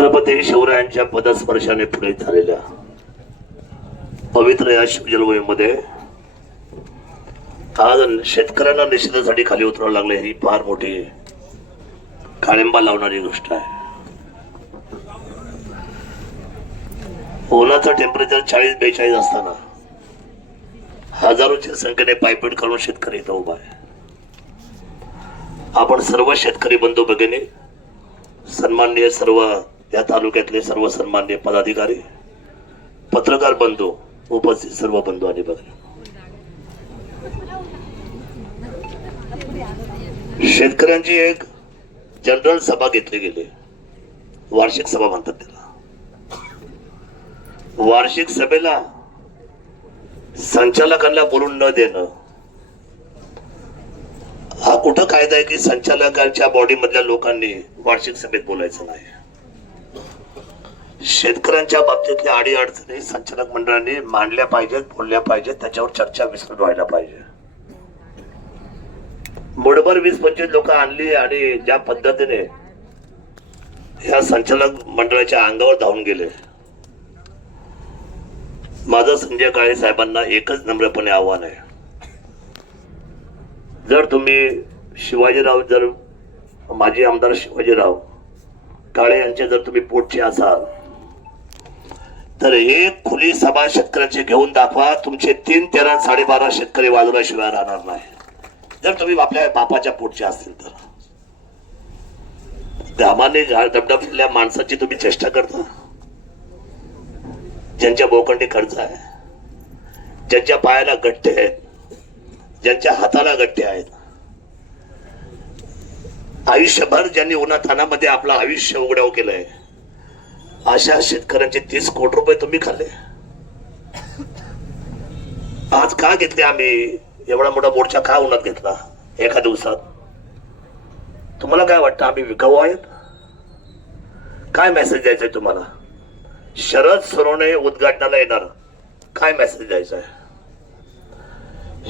छत्रपती शिवरायांच्या पदस्पर्शाने पुढे झालेल्या पवित्र या शिवजलभूमीमध्ये आज शेतकऱ्यांना निषेधासाठी खाली उतरावं लागले ही फार मोठी काळिंबा लावणारी गोष्ट आहे. उन्हाचं टेम्परेचर चाळीस बेचाळीस असताना हजारोच्या संख्येने पायपीट करून शेतकरी इथं उभा आहे. आपण सर्व शेतकरी बंधू भगिनी सन्माननीय सर्व या तालुक्यातले सर्व सन्मान्य पदाधिकारी पत्रकार बंधू उपस्थित सर्व बंधू आणि भगिनी शेतकऱ्यांची एक जनरल सभा घेतली गेली. वार्षिक सभा म्हणतात त्याला. वार्षिक सभेला संचालकांना बोलून न देणं हा कुठं कायदा आहे की संचालकांच्या बॉडी मधल्या लोकांनी वार्षिक सभेत बोलायचं नाही? शेतकऱ्यांच्या बाबतीतल्या अडीअडचणी संचालक मंडळांनी मांडल्या पाहिजेत बोलल्या पाहिजेत त्याच्यावर चर्चा विस्तृत व्हायला पाहिजे. मुठभर वीस पंचवीस लोक आणली आणि ज्या पद्धतीने ह्या संचालक मंडळाच्या अंगावर धावून गेले. माझं संजय काळे साहेबांना एकच नम्रपणे आव्हान आहे. जर तुम्ही शिवाजीराव जर माजी आमदार शिवाजीराव काळे यांचे जर तुम्ही पोटचे असाल तर एक खुली सभा शेतकऱ्याची घेऊन दाखवा. तुमचे तीन तेरा साडेबारा शेतकरी वाजवल्याशिवाय राहणार नाही. जर तुम्ही आपल्या बापाच्या पोटचे असतील तर. घामाने दबडबल्या माणसाची तुम्ही चेष्टा करता. ज्यांच्या बोकंडी खर्च आहे. ज्यांच्या पायाला गट्टे आहेत. ज्यांच्या हाताला गट्टे आहेत. आयुष्यभर ज्यांनी उन्हातानामध्ये आपलं आयुष्य उघड्याव केलंय अशा शेतकऱ्यांचे तीस कोटी रुपये तुम्ही खाल्ले. आज का घेतले आम्ही? एवढा मोठा मोर्चा का उन्हात घेतला एका दिवसात? तुम्हाला काय वाटतं आम्ही विकाऊ आहेत? काय मेसेज द्यायचा आहे तुम्हाला? शरद सरोणे उद्घाटनाला येणार. काय मेसेज द्यायचा आहे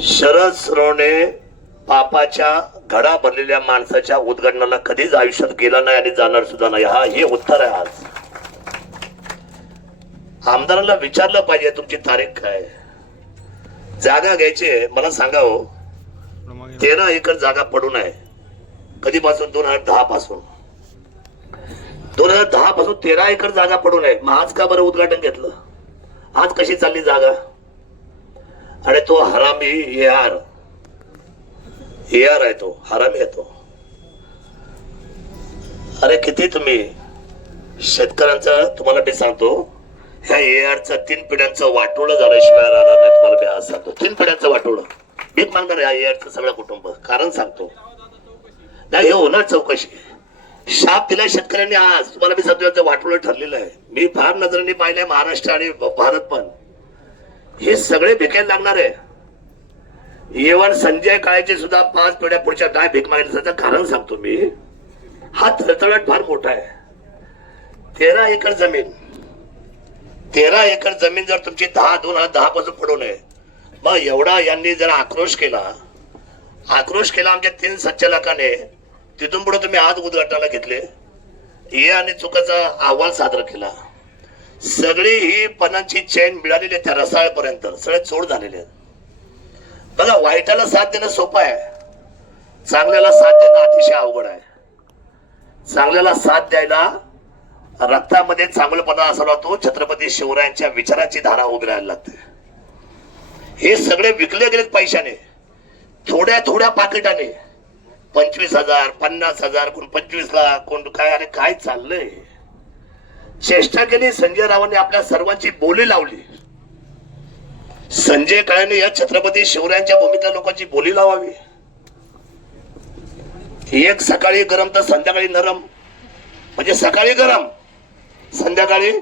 शरद सरोणे पापाच्या घडा भरलेल्या माणसाच्या उद्घाटनाला कधीच आयुष्यात गेला नाही आणि जाणार सुद्धा नाही. हा हे उत्तर आहे आज. आमदारांना विचारलं पाहिजे तुमची तारीख काय? जागा घ्यायची मला सांगा हो. तेरा एकर जागा पडून आहे. कधीपासून? दोन हजार दहा पासून. दोन हजार दहा पासून तेरा एकर जागा पडून आहे. मग आज का बरं उद्घाटन घेतलं? आज कशी चालली जागा? आणि तो हरामी ए आर. ए आर आहे तो. हरामी आहे तो. अरे किती तुम्ही? शेतकऱ्यांचं तुम्हाला मी सांगतो. ह्या ए आरचं तीन पिढ्यांचं वाटोळं झालं शिवाय नाही तुम्हाला मी आज सांगतो. तीन पिढ्यांचं वाटोळं. भीक मागणार ह्या ए आरचं सगळं कुटुंब. कारण सांगतो. नाही हे होणार चौकशी. शाप दिला शेतकऱ्यांनी आज. तुम्हाला मी सध्या वाटोळं ठरलेलं आहे. मी फार नजरेने पाहिलंय महाराष्ट्र आणि भारत पण. हे सगळे भिकायला लागणार आहे. येवण संजय काळेचे सुद्धा पाच पिढ्या पुढच्या काय भीक मागितलं कारण सांगतो मी. हा थळथळाट फार मोठा आहे. तेरा एकर जमीन. तेरा एकर जमीन जर तुमची दहा दोन हजार दहा पासून पडू नये मग एवढा यांनी जर आक्रोश केला आक्रोश केला आमच्या तीन संचालकाने तिथून पुढे तुम्ही आज उद्घाटनाला घेतले. हे आणि चुकाचा अहवाल सादर केला. सगळी ही पणांची चेन मिळालेली आहे त्या रसाळपर्यंत. सगळे चोड झालेले आहेत. बघा वाईटाला साथ देणं सोपं आहे. चांगल्याला साथ देणं अतिशय अवघड आहे. चांगल्याला साथ द्यायला रक्तामध्ये चांगलपणा असावा तो छत्रपती शिवरायांच्या विचाराची धारा उभी राहायला लागते. हे सगळे विकले गेलेत पैशाने. थोड्या थोड्या पाकिटाने. पंचवीस हजार पन्नास हजार कोण पंचवीस लाख कोण काय अरे काय चाललंय? चेष्टा केली संजय रावांनी आपल्या सर्वांची बोली लावली. संजय काळेने या छत्रपती शिवरायांच्या भूमिका लोकांची बोली लावावी. एक सकाळी गरम तर संध्याकाळी नरम. म्हणजे सकाळी गरम. संध्याकाळी?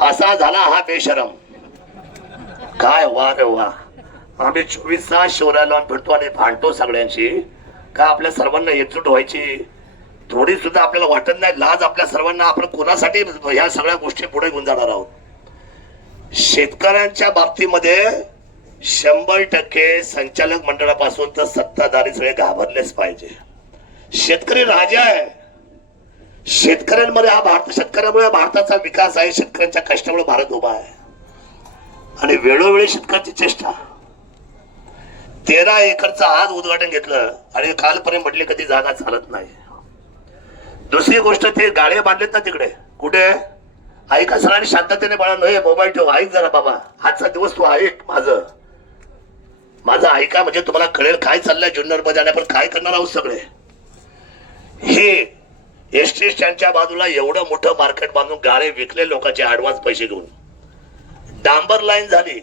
असा झाला हा बेशरम. काय वा रे वा. आम्ही चोवीस तास शिवरायाला फिरतो आणि भांडतो सगळ्यांशी. का आपल्या सर्वांना एकजूट व्हायची? थोडी सुद्धा आपल्याला वाटत नाही. लाज आपल्या सर्वांना आपण कोणासाठी ह्या सगळ्या गोष्टी पुढे घेऊन जाणार आहोत. शेतकऱ्यांच्या बाबतीमध्ये शंभर टक्के संचालक मंडळापासून तर सत्ताधारी सगळे घाबरलेच पाहिजे. शेतकरी राजा आहे. शेतकऱ्यांमध्ये हा भारत शेतकऱ्यामुळे भारताचा विकास आहे शेतकऱ्यांच्या कष्टामुळे भारत उभा आहे. आणि वेळोवेळी शेतकऱ्याची चेष्टा. तेरा एकरचं आज उद्घाटन घेतलं आणि कालपर्यंत म्हटले कधी जागा चालत नाही. दुसरी गोष्ट ते गाळे बांधलेत ना तिकडे. कुठे? ऐका सरांनी शांततेने बाळा नये मोबाईल ठेव. ऐक जरा बाबा. आजचा दिवस तू ऐक माझं. माझं ऐका म्हणजे तुम्हाला कळेल काय चाललंय जुन्नरमध्ये आणि आपण काय करणार आहोत सगळे. हे एस टी स्टँडच्या बाजूला एवढं मोठं मार्केट बांधून गाळे विकले लोकांचे ॲडव्हान्स पैसे घेऊन. डांबर लाईन झाली.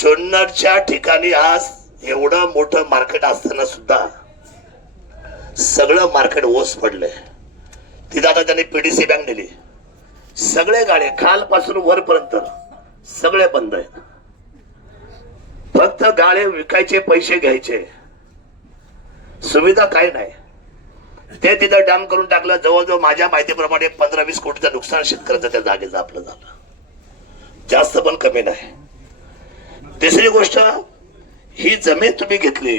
चुन्नरच्या ठिकाणी आज एवढं मोठं मार्केट असताना सुद्धा सगळं मार्केट ओस पडलंय तिथं आता त्यांनी पीडीसी बँक दिली सगळे गाडे खालपासून वरपर्यंत सगळे बंद आहेत. फक्त गाळे विकायचे पैसे घ्यायचे. सुविधा काही नाही. ते तिथं डॅम करून टाकलं. जवळजवळ माझ्या माहितीप्रमाणे पंधरा वीस कोटीचं नुकसान शेतकऱ्याचं त्या जागेचं आपलं झालं. जास्त पण कमी नाही. तिसरी गोष्ट ही जमीन तुम्ही घेतली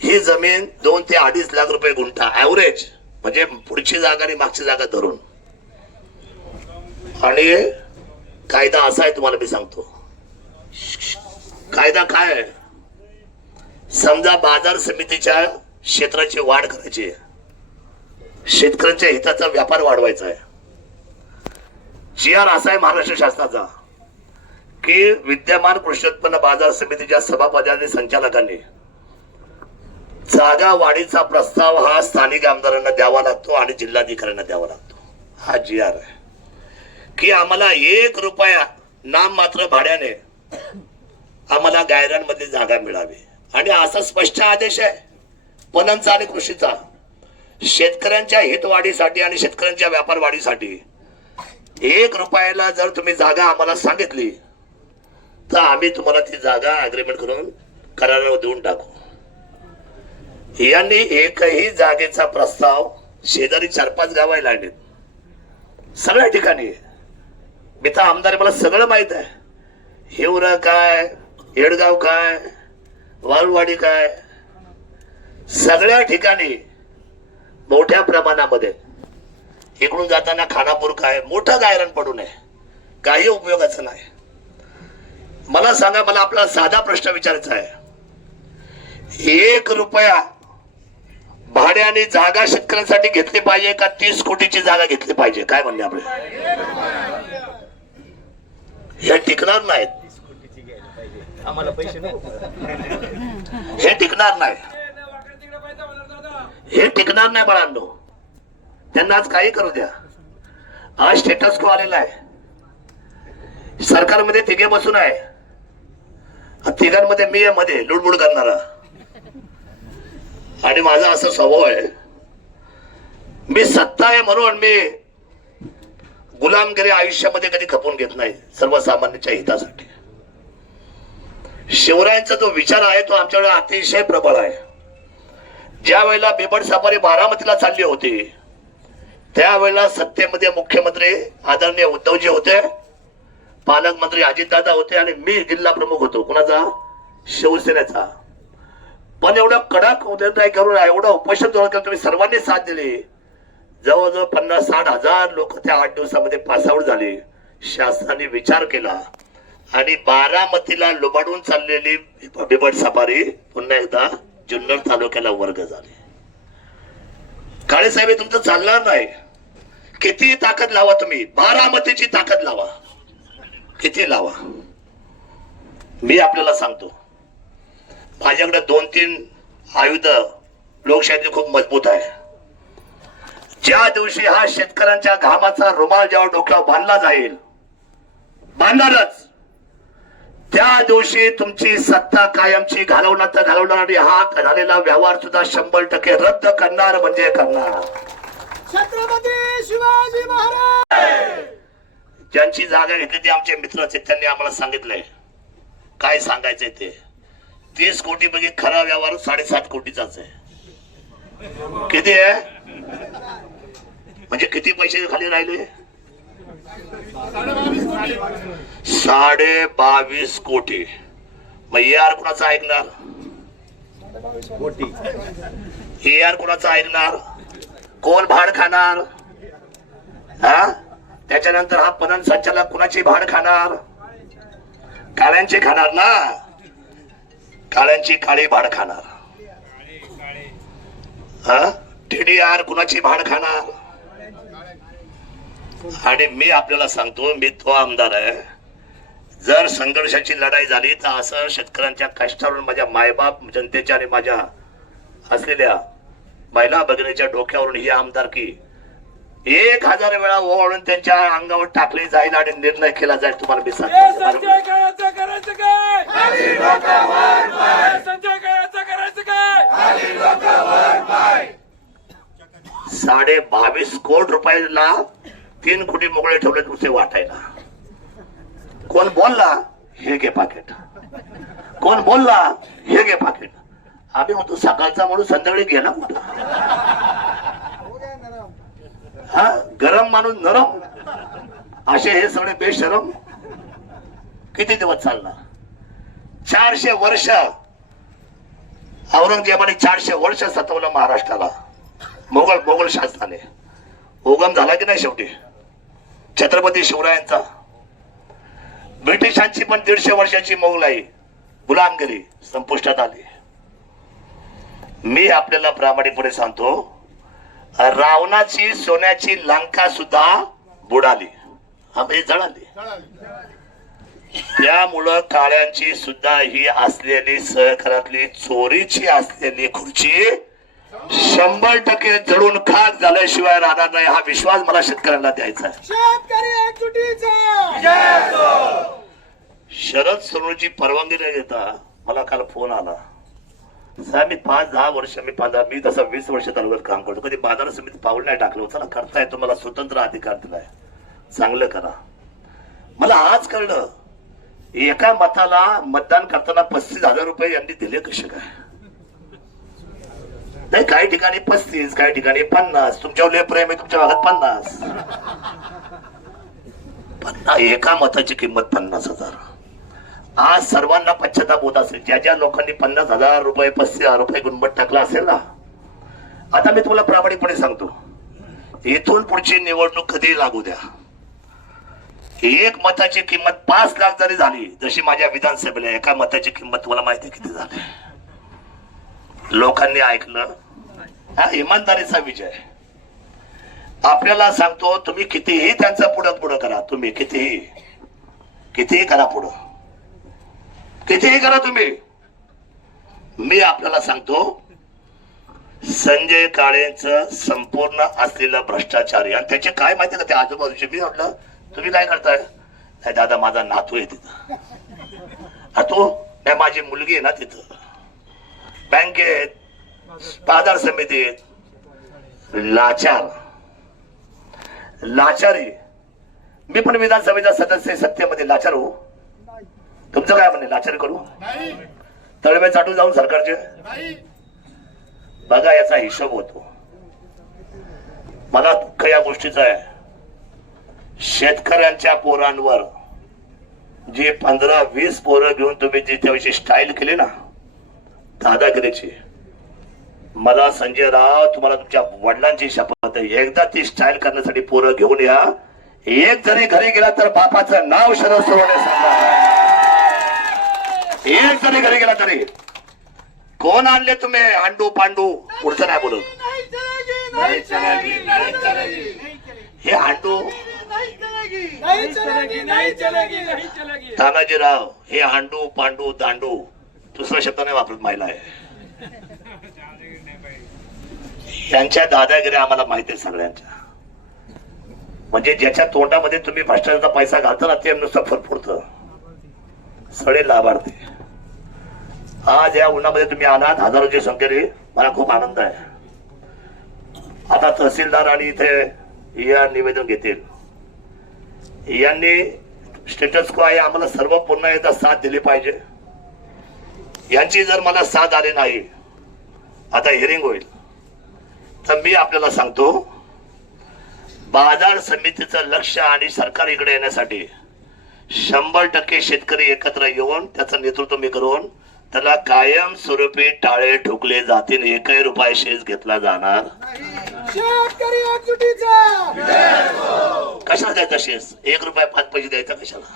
ही जमीन दोन ते अडीच लाख रुपये गुंठा ॲव्हरेज म्हणजे पुढची जागा आणि मागची जागा धरून. आणि कायदा असा आहे तुम्हाला मी सांगतो. कायदा काय आहे? समजा बाजार समितीच्या क्षेत्राची वाढ करायची आहे. शेतकऱ्यांच्या हिताचा व्यापार वाढवायचा आहे. जी आर असा आहे महाराष्ट्र शासनाचा की विद्यमान कृषी उत्पन्न बाजार समितीच्या सभापती आणि संचालकांनी जागा वाढीचा प्रस्ताव हा स्थानिक आमदारांना द्यावा लागतो आणि जिल्हाधिकाऱ्यांना द्यावा लागतो. हा जी आर आहे. की आम्हाला एक रुपया नाम मात्र भाड्याने आम्हाला गायरांमध्ये जागा मिळावी. आणि असा स्पष्ट आदेश आहे. पणनचा आणि कृषीचा. शेतकऱ्यांच्या हितवाढीसाठी आणि शेतकऱ्यांच्या व्यापार वाढीसाठी एक रुपयाला जर तुम्ही जागा आम्हाला सांगितली तर आम्ही तुम्हाला ती जागा अग्रीमेंट करून करारावर देऊन टाकू. यांनी एकही जागेचा प्रस्ताव शेजारी चार पाच गाव आणलेत सगळ्या ठिकाणी. मी तर आमदार आहे, मला सगळं माहीत आहे. हिवरा काय येडगाव काय वालवाडी काय सगळ्या ठिकाणी मोठ्या प्रमाणामध्ये. इकडून जाताना खानापूर काय मोठं गायरण पडू नये. काही उपयोगाचं नाही. मला सांगा मला आपला साधा प्रश्न विचारायचा आहे. एक रुपया भाड्याने जागा शेतकऱ्यांसाठी घेतली पाहिजे का तीस कोटीची जागा घेतली पाहिजे? काय म्हणणे आपले? हे टिकणार नाहीत. आम्हाला पैसे नको हे टिकणार नाही. हे टिकणार नाही बाळांनो. त्यांना आज काही करू द्या. आज स्टेटस को आलेला आहे. सरकारमध्ये तिघे बसून आहे. तिघांमध्ये मी आहे मध्ये लुडबुड करणारा. आणि माझा असा स्वभाव आहे. मी सत्ता आहे म्हणून मी गुलामगिरी आयुष्यामध्ये कधी खपून घेत नाही सर्वसामान्यांच्या हितासाठी. शिवरायांचा जो विचार आहे तो आमच्याकडे अतिशय प्रबळ आहे. ज्या वेळेला बेबड सफारी बारामतीला चालली होती त्यावेळेला सत्तेमध्ये मुख्यमंत्री आदरणीय उद्धवजी होते पालकमंत्री अजितदादा होते आणि मी जिल्हा प्रमुख होतो. कुणाचा? शिवसेनेचा. पण एवढं कडक निर्णय करून एवढं उपोषण धोरण करून तुम्ही सर्वांनी साथ दिली. जवळजवळ पन्नास साठ हजार लोक त्या आठ दिवसामध्ये पासआउट झाले. शासनाने विचार केला. आणि बारामतीला लुबाडून चाललेली बिबट सफारी पुन्हा एकदा जुन्नर तालुक्याला वर्ग झाले. काळे साहेब तुमचं चालणार नाही. किती ताकद लावा तुम्ही. बारामतीची ताकद लावा. किती लावा. मी आपल्याला सांगतो. माझ्याकडे दोन तीन आयुध लोकशाहीचे खूप मजबूत आहे. ज्या दिवशी हा शेतकऱ्यांच्या घामाचा रुमाल जेव्हा डोक्यावर बांधला जाईल बांधणारच. त्या दिवशी तुमची सत्ता कायमची घालवणार तर घालवणार आणि हा झालेला व्यवहार सुद्धा शंभर टक्के रद्द करणार म्हणजे करणार. छत्रपती शिवाजी महाराज! ज्यांची जागा घेतली ते आमचे मित्रच आहेत त्यांनी आम्हाला सांगितलंय. काय सांगायचंय ते? तीस कोटी म्हणजे खरा व्यवहार साडेसात कोटीचाच आहे. किती आहे? म्हणजे किती पैसे खाली राहिले? साडे बावीस कोटी. मग ए आर कुणाचं ऐकणार? कोटी ए आर कुणाचं ऐकणार? कोण भाड खाणार? हा? त्याच्यानंतर हा पणन संचालक कुणाची भाड खाणार? काळ्यांची खाणार ना? काळ्यांची काळी भाड खाणार. हा? टीडीआर कुणाची भाड खाणार? आणि मी आपल्याला सांगतो मी तो आमदार आहे. जर संघर्षाची लढाई झाली तर असं शेतकऱ्यांच्या कष्टावरून माझ्या मायबाप जनतेच्या आणि माझ्या असलेल्या महिला भगिनीच्या डोक्यावरून ही आमदारकी एक हजार वेळा ओवाळून त्यांच्या अंगावर टाकली जाईल आणि निर्णय केला जाईल तुम्हाला मी सांगतो. संजय काळाचं करायचं काय? संजय काळाचं करायचं काय? साडे बावीस कोटी रुपयाला तीन कोटी मोकळे ठेवले दुसरे वाटायला. कोण बोलला हे घे पाकिट कोण बोलला हे घे पाकिट आम्ही म्हणतो सकाळचा म्हणून संध्याकाळी गेला कुठं हा गरम माणूस नरम. असे हे सगळे बेशरम. किती दिवस चालणार? चारशे वर्ष. औरंगजेबाने चारशे वर्ष सतवलं महाराष्ट्राला. मोगल मोगल शासनाने. उगम झाला की नाही शेवटी? छत्रपती शिवरायांचा. ब्रिटिशांची पण दीडशे वर्षाची मौलाई गुलामगिरी संपुष्टात आली. मी आपल्याला प्रामाणिकपणे सांगतो रावणाची सोन्याची लंका सुद्धा बुडाली. म्हणजे जळाली. त्यामुळं काळ्यांची सुद्धा ही असलेली सहकारातली चोरीची असलेली खुर्ची शंभर टक्के जळून खाक झाल्याशिवाय राहणार नाही हा विश्वास मला शेतकऱ्यांना द्यायचा शरद सोनूची परवानगी न देता मला काल फोन आला. साहेब मी पाच दहा वर्ष मी पंधरा मी तसं वीस वर्ष तालुक्यात काम करतो. कधी बाजार समिती पाऊल नाही टाकलं. चला करताय तुम्हाला स्वतंत्र अधिकार दिलाय. चांगलं करा. मला आज कळलं एका मताला मतदान करताना पस्तीस हजार रुपये यांनी दिले कसे काय? नाही काही ठिकाणी पस्तीस काही ठिकाणी पन्नास. तुमच्यावर लय प्रेम आहे तुमच्या भागात पन्नास. पन्नास एका मताची किंमत पन्नास हजार. आज सर्वांना पश्चाताप होत असेल. ज्या ज्या लोकांनी पन्नास हजार रुपये पस्तीस हजार रुपये गुणबट टाकला असेल ना आता मी तुम्हाला प्रामाणिकपणे सांगतो. इथून पुढची निवडणूक कधी लागू द्या. एक मताची किंमत पाच लाख जरी झाली जशी माझ्या विधानसभेला एका मताची किंमत तुम्हाला माहिती किती झाली? लोकांनी ऐकलं हा इमानदारीचा विजय. आपल्याला सांगतो तुम्ही कितीही त्यांचं पुढं पुढं करा तुम्ही कितीही कितीही करा पुढं. कितीही करा तुम्ही. मी आपल्याला सांगतो संजय काळेंच संपूर्ण असलेलं भ्रष्टाचारी आणि त्याचे काय माहिती का ते आजूबाजूचे? मी म्हटलं तुम्ही काय करताय? नाही दादा माझा नातू आहे तिथं. हा तो? नाही माझी मुलगी आहे ना तिथं. बँकेत बाजार समितीत लाचार. लाचारी. मी पण विधानसभेचा सदस्य सत्तेमध्ये लाचार हो. तुमचं काय म्हणे लाचार करू? तळवे चाटून जाऊन सरकारचे? बघा याचा हिशोब होतो. मला दुःख या गोष्टीचं आहे. शेतकऱ्यांच्या पोरांवर जी पंधरा वीस पोरं घेऊन तुम्ही जी त्याविषयी स्टाईल केली ना दादागिरीची मला संजय राव तुम्हाला तुमच्या वडिलांची शपथ. आहे एकदा ती स्टाईल करण्यासाठी पोरं घेऊन या. एक जरी घरी गेला तर बापाचं नाव शरद सोडवणे सांगा. एक जरी घरी गेला तरी. कोण आणले तुम्ही? अंडू पांडू? पुढचं नाही बोलत. हे अंडू नाही चलेगी. नाही चलेगी नाही चलेगी नाही चलेगी. तानाजीराव हे हांडू पांडू दांडू. दुसरा शब्द नाही वापरत महिला आहे. यांच्या दादागिरी आम्हाला माहिती आहे सगळ्यांच्या. म्हणजे ज्याच्या तोंडामध्ये तुम्ही भ्रष्टाचाराचा पैसा घालता ना ते नुसतं फरफुडत सगळे लाभार्थी. आज या उन्हामध्ये तुम्ही आलात हजारोची संख्येने मला खूप आनंद आहे. आता तहसीलदार आणि इथे या निवेदन घेतील. यांनी स्टेटस को आहे. आम्हाला सर्व पुन्हा एकदा साथ दिली पाहिजे. यांची जर मला साथ आली नाही आता हिअरिंग होईल. तर मी आपल्याला सांगतो बाजार समितीचं लक्ष आणि सरकारकडे येण्यासाठी शंभर टक्के शेतकरी एकत्र येऊन त्याचं नेतृत्व मी करून त्याला कायम स्वरूपी टाळे ठोकले जातील एकही रुपये शेस घेतला जाणार कशाला द्यायचा शेस एक रुपया पाच पैसे द्यायचा कशाला?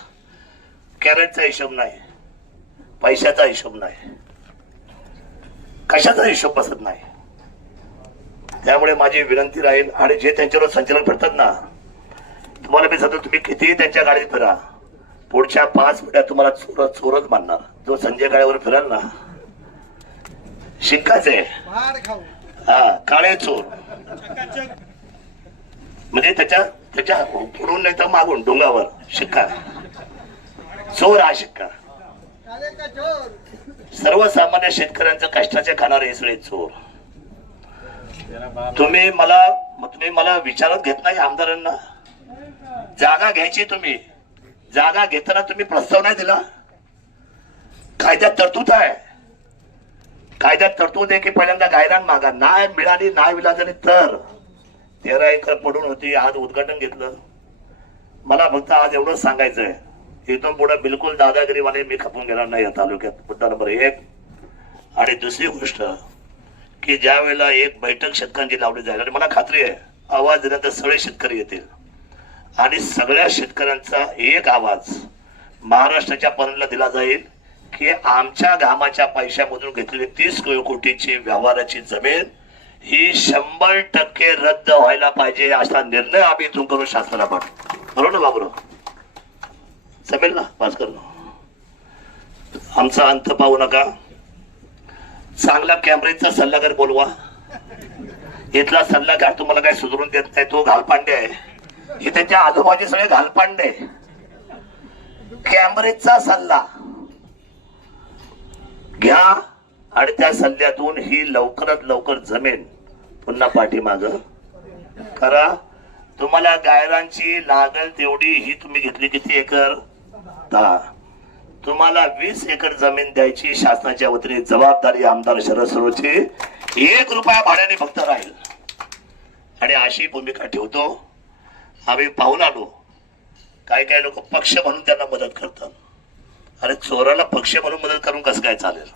कॅरेटचा हिशोब नाही पैशाचा हिशोब नाही. कशाचा हिशोब बसत नाही? त्यामुळे माझी विनंती राहील आणि जे त्यांच्यावर संचालक फिरतात ना तुम्हाला मी सांगतो तुम्ही कितीही त्यांच्या गाडीत फिरा. पुढच्या पाच मिनिटात तुम्हाला चोर चोरच मानणार जो संजय काळेवर फिराल ना शिक्काच हा काळे चोर. म्हणजे त्याच्या त्याच्या पुढून नाही तर मागून डोंगावर शिक्का चोर हा शिक्का सर्वसामान्य शेतकऱ्यांचं कष्टाचे खाणारे हे सगळे चोर. तुम्ही मला तुम्ही मला विचारत घेत नाही आमदारांना? जागा घ्यायची तुम्ही. जागा घेताना तुम्ही प्रस्ताव नाही दिला? कायद्यात तरतूद आहे. कायद्यात तरतूद आहे की पहिल्यांदा गायरान मागा. नाही मिळाली नाही विलाजाने तर. तेरा एकर पडून होती आज उद्घाटन घेतलं. मला फक्त आज एवढंच सांगायचंय. इथून पुढे बिलकुल दादागिरीवाले मी खपून घेणार नाही या तालुक्यात. मुद्दा नंबर एक. आणि दुसरी गोष्ट की ज्या वेळेला एक बैठक शेतकऱ्यांची लावली जाईल. आणि मला खात्री आहे आवाज दिल्यानंतर सगळे शेतकरी येतील. आणि सगळ्या शेतकऱ्यांचा एक आवाज महाराष्ट्राच्या पर्यंतला दिला जाईल की आमच्या घामाच्या पैशामधून घेतलेली तीस कोटीची व्यवहाराची जमीन ही शंभर टक्के रद्द व्हायला पाहिजे असा निर्णय आम्ही इथून करू शासनाला पाठवू बरोबर ना बाबरो जमेल ना? भास्कर आमचा अंत पाहू नका. चांगला कॅम्ब्रिजचा सल्लागार बोलवा. इथला सल्लागार तुम्हाला काय सुधरून देत नाही तो घालपांडे आहे. हे त्याच्या आजोबाचे सगळे घालपांडे. कॅम्ब्रिजचा सल्ला. घ्या आणि त्या सल्ल्यातून ही लवकरात लवकर जमेन पुन्हा पाठीमाग. करा. तुम्हाला गायरांची लागल तेवढी ही तुम्ही घेतली किती एकर? दहा. तुम्हाला वीस एकर जमीन द्यायची शासनाच्या वतीने जबाबदारी आमदार शरद सरोची एक रुपया भाड्याने फक्त राहील. आणि अशी भूमिका ठेवतो. आम्ही पाहून आलो काही काही लोक पक्ष म्हणून त्यांना मदत करतात. अरे चोराला पक्ष म्हणून मदत करून कसं काय चालेल?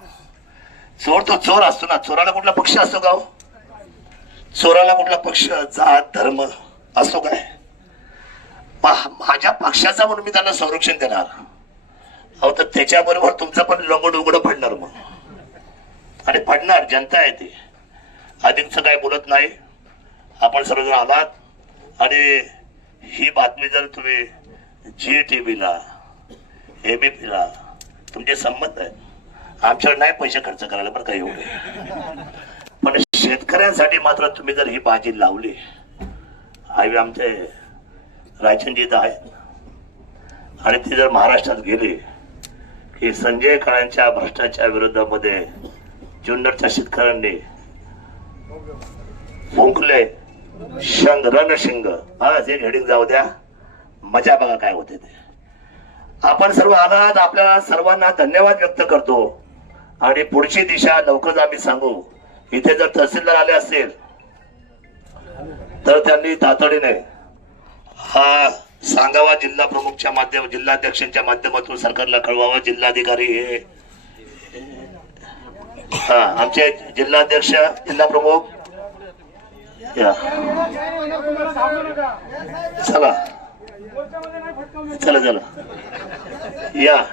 चोर तो चोर असतो ना. चोराला कुठला पक्ष असतो का हो? चोराला कुठला पक्ष जात धर्म असतो काय? माझ्या पक्षाचा म्हणून मी त्यांना संरक्षण देणार. अहो तर त्याच्याबरोबर तुमचं पण लंगड उघडं पडणार मग. आणि पडणार जनता आहे ती. अधिकचं काय बोलत नाही. आपण सर्वजण आलात. आणि ही बातमी जर तुम्ही जी टी वीला एम बी पीला तुमचे संबंध आहेत आमच्याकडे नाही पैसे खर्च करायला बरं काही एवढे. पण शेतकऱ्यांसाठी मात्र तुम्ही जर ही भाजी लावली आई आमचे रायचंदजी तर आहेत आणि ती जर महाराष्ट्रात गेली हे संजय काळ्यांच्या भ्रष्टाचार विरोधामध्ये जुन्नरच्या शेतकऱ्यांनी फुंकले शंग रणशिंग. आज एक हेडिंग जाऊ द्या. मजा बघा काय होते ते. आपण सर्व आलात आपल्याला सर्वांना धन्यवाद व्यक्त करतो. आणि पुढची दिशा लवकरच आम्ही सांगू. इथे जर तहसीलदार आले असतील तर त्यांनी तातडीने हा सांगावा जिल्हा प्रमुखच्या माध्यम जिल्हाध्यक्षांच्या माध्यमातून सरकारला कळवावा. जिल्हाधिकारी हे. हा आमचे जिल्हाध्यक्ष जिल्हा प्रमुख. या. चला. चला चला. या.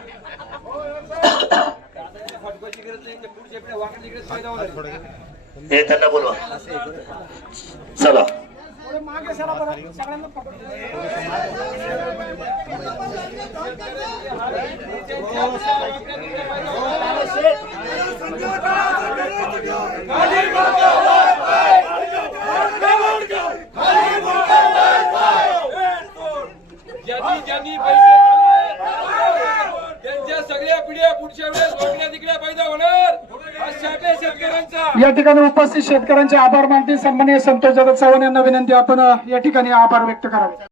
हे त्यांना बोलवा. चला. सगळ्यांना ज्यांनी पैसे दिले, त्यांच्या सगळ्या पिढ्या पुढच्या वेळेस वाकड्या तिकड्या पैदा होणार हा शापे शेतकऱ्यांचा या ठिकाणी उपस्थित शेतकऱ्यांचे आभार मानते. सन्माननीय संतोष जाधव चव्हाण यांना विनंती आपण या ठिकाणी आभार व्यक्त करावे.